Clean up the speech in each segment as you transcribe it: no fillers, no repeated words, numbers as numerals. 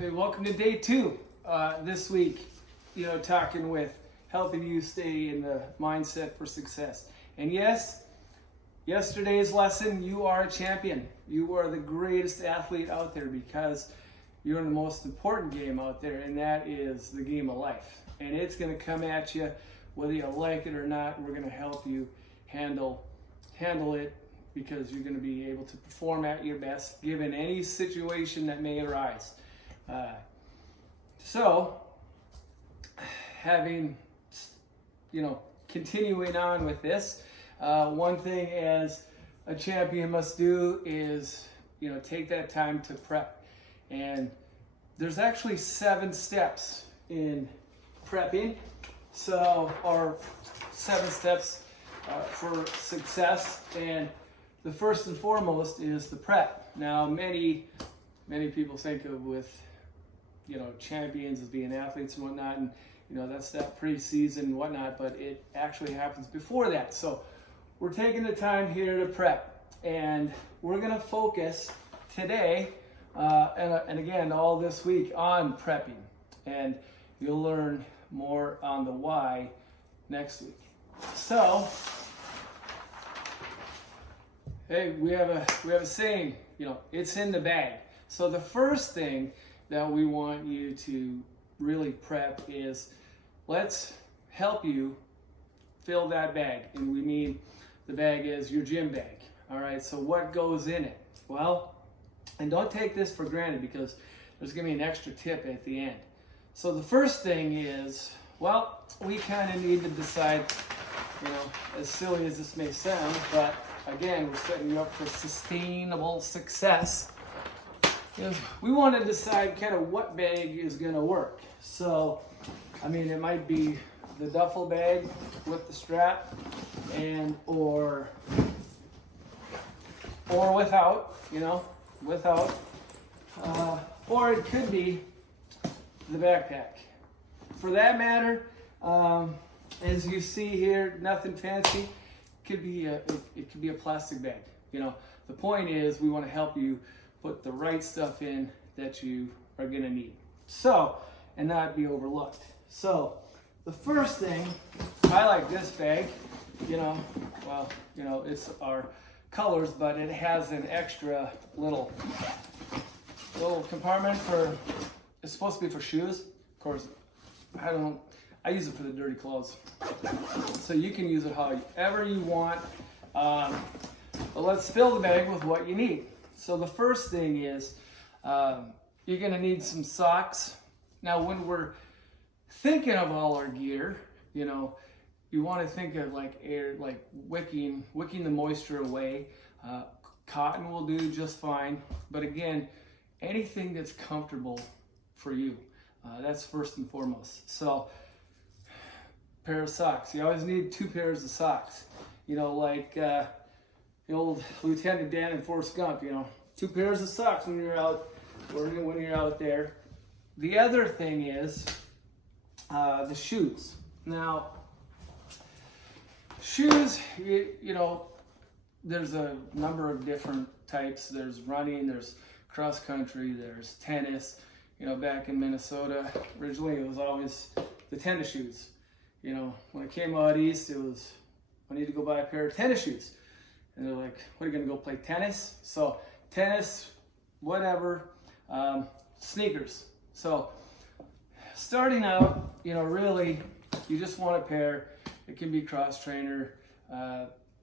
Hey, welcome to day 2. This week, talking with helping you stay in the mindset for success. And yes, yesterday's lesson, you are a champion. You are the greatest athlete out there because you're in the most important game out there, and that is the game of life. And it's going to come at you whether you like it or not. We're going to help you handle it because you're going to be able to perform at your best given any situation that may arise. Continuing on with this, one thing as a champion must do is, take that time to prep. And there's actually 7 steps in prepping. Or 7 steps for success. And the first and foremost is the prep. Now, many people think of with champions as being athletes and whatnot, and that's that pre-season and whatnot, but it actually happens before that. So we're taking the time here to prep, and we're going to focus today and again all this week on prepping, and you'll learn more on the why next week. So hey, we have a saying, it's in the bag. So the first thing that we want you to really prep is, let's help you fill that bag. And we mean the bag is your gym bag. All right, so what goes in it? Well, and don't take this for granted because there's gonna be an extra tip at the end. So the first thing is, we kind of need to decide, as silly as this may sound, but again, we're setting you up for sustainable success. We want to decide kind of what bag is going to work. So, it might be the duffel bag with the strap or without, or it could be the backpack. For that matter, as you see here, nothing fancy. It could be a plastic bag. The point is we want to help you put the right stuff in that you are going to need. So, and not be overlooked. So, the first thing, I like this bag. It's our colors, but it has an extra little compartment it's supposed to be for shoes. Of course, I use it for the dirty clothes. So you can use it however you want. But let's fill the bag with what you need. So the first thing is you're going to need some socks. Now, when we're thinking of all our gear, you want to think of air, wicking the moisture away. Cotton will do just fine. But again, anything that's comfortable for you. That's first and foremost. So, pair of socks. You always need 2 pairs of socks. The old Lieutenant Dan and Forrest Gump. 2 pairs of socks when you're out there. The other thing is the shoes. Now, shoes. There's a number of different types. There's running. There's cross country. There's tennis. Back in Minnesota, originally it was always the tennis shoes. When I came out east, it was, I need to go buy a pair of tennis shoes. And they're like, what, are you going to go play tennis? So tennis, whatever, sneakers. So starting out, really, you just want a pair. It can be cross trainer,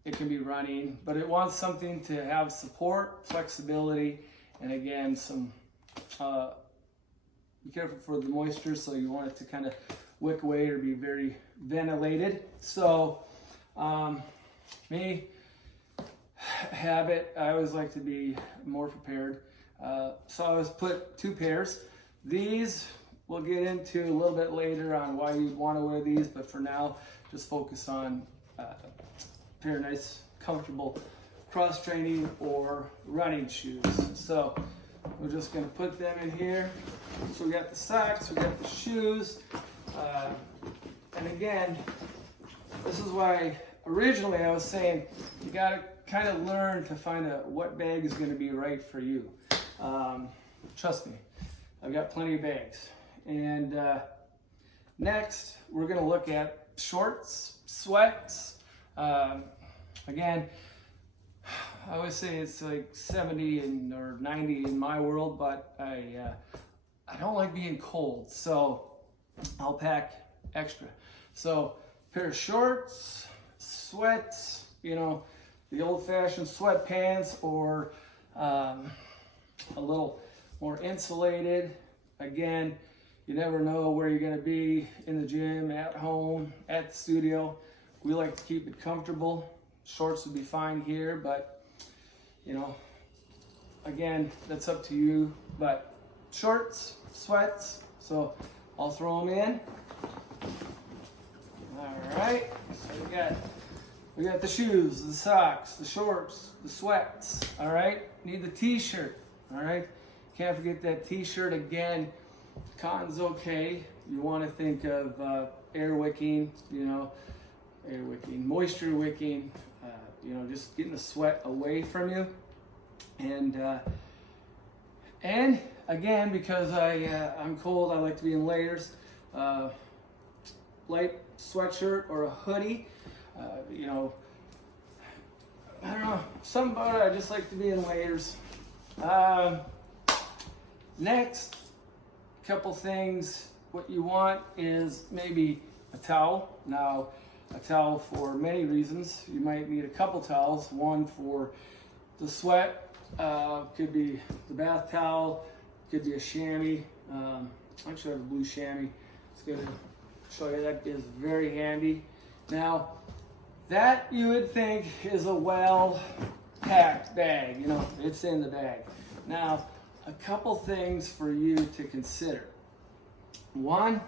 it can be running, but it wants something to have support, flexibility, and again, some, be careful for the moisture, so you want it to kind of wick away or be very ventilated. So, habit, I always like to be more prepared. So I always put 2 pairs. These we'll get into a little bit later on why you'd want to wear these, but for now, just focus on a pair of nice, comfortable cross training or running shoes. So we're just going to put them in here. So we got the socks, we got the shoes, and again, this is why originally I was saying you got to kind of learn to find out what bag is going to be right for you. Trust me, I've got plenty of bags. And next, we're gonna look at shorts, sweats. Again, I always say it's like 70 or 90 in my world, but I don't like being cold, so I'll pack extra. So pair of shorts, sweats, you know, the old-fashioned sweatpants, or a little more insulated. Again, you never know where you're gonna be in the gym, at home, at the studio. We like to keep it comfortable. Shorts would be fine here, but you know, again, that's up to you. But shorts, sweats, so I'll throw them in. All right, so we got the shoes, the socks, the shorts, the sweats. All right, need the t-shirt. All right, can't forget that t-shirt. Again, cotton's okay. You want to think of air wicking, you know, air wicking, moisture wicking, you know, just getting the sweat away from you. And again, because I'm cold, I like to be in layers. Light sweatshirt or a hoodie. You know, I don't know, something about it, I just like to be in layers. Next, couple things. What you want is maybe a towel. Now, a towel for many reasons. You might need a couple towels. One for the sweat, could be the bath towel, could be a chamois. I actually have a blue chamois. It's going to show you that is very handy. Now, that you would think is a well-packed bag. You know, it's in the bag. Now, a couple things for you to consider. One,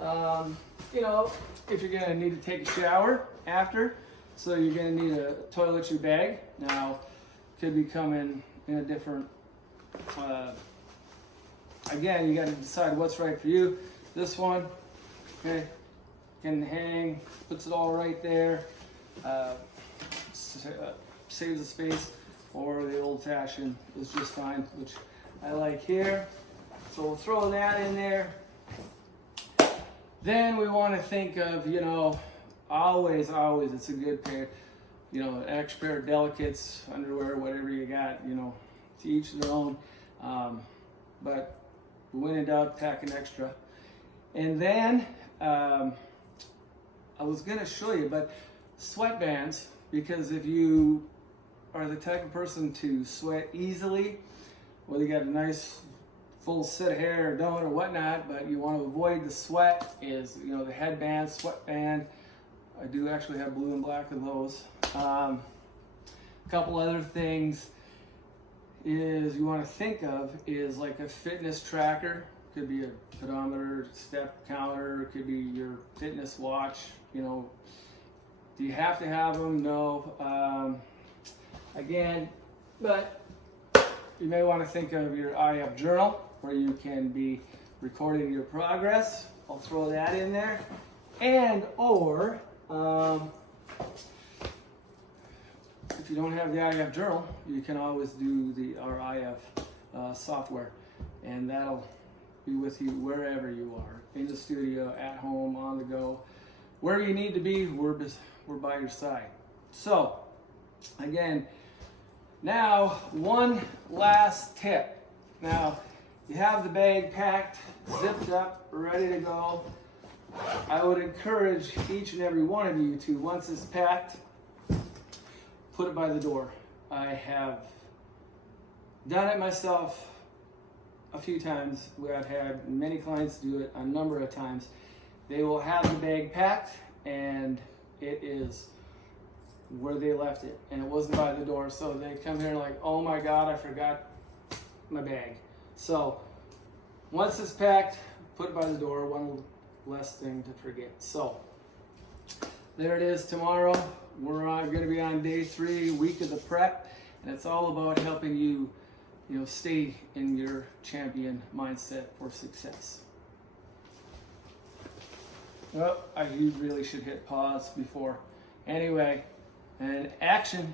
you know, if you're gonna need to take a shower after, so you're gonna need a toiletry bag. Now, could be coming in a different, again, you gotta decide what's right for you. This one, okay, can hang, puts it all right there, saves the space, or the old-fashioned is just fine, which I like here. So we'll throw that in there. Then we want to think of, you know, always, it's a good pair, you know, an extra pair of delicates, underwear, whatever you got, you know, to each their own. But when in doubt, pack an extra. And then, I was going to show you, but sweatbands, because if you are the type of person to sweat easily, whether you got a nice full set of hair or don't or whatnot, but you want to avoid the sweat, is, you know, the headband, sweatband. I do actually have blue and black of those. A couple other things is you want to think of is like a fitness tracker. Could be a pedometer, step counter, could be your fitness watch. You know, do you have to have them? No. Again, but you may want to think of your IF journal, where you can be recording your progress. I'll throw that in there. And or if you don't have the IF journal, you can always do our IF software, and that'll be with you wherever you are, in the studio, at home, on the go, wherever you need to be. We're by your side. So again, now one last tip. Now you have the bag packed, zipped up, ready to go. I would encourage each and every one of you to, once it's packed, put it by the door. I have done it myself a few times. I've had many clients do it a number of times. They will have the bag packed and it is where they left it, and it wasn't by the door. So they come here and like, oh my God, I forgot my bag. So once it's packed, put it by the door, one less thing to forget. So there it is. Tomorrow we're going to be on day 3, week of the prep, and it's all about helping you, you know, stay in your champion mindset for success. Well, you really should hit pause before. Anyway, and action.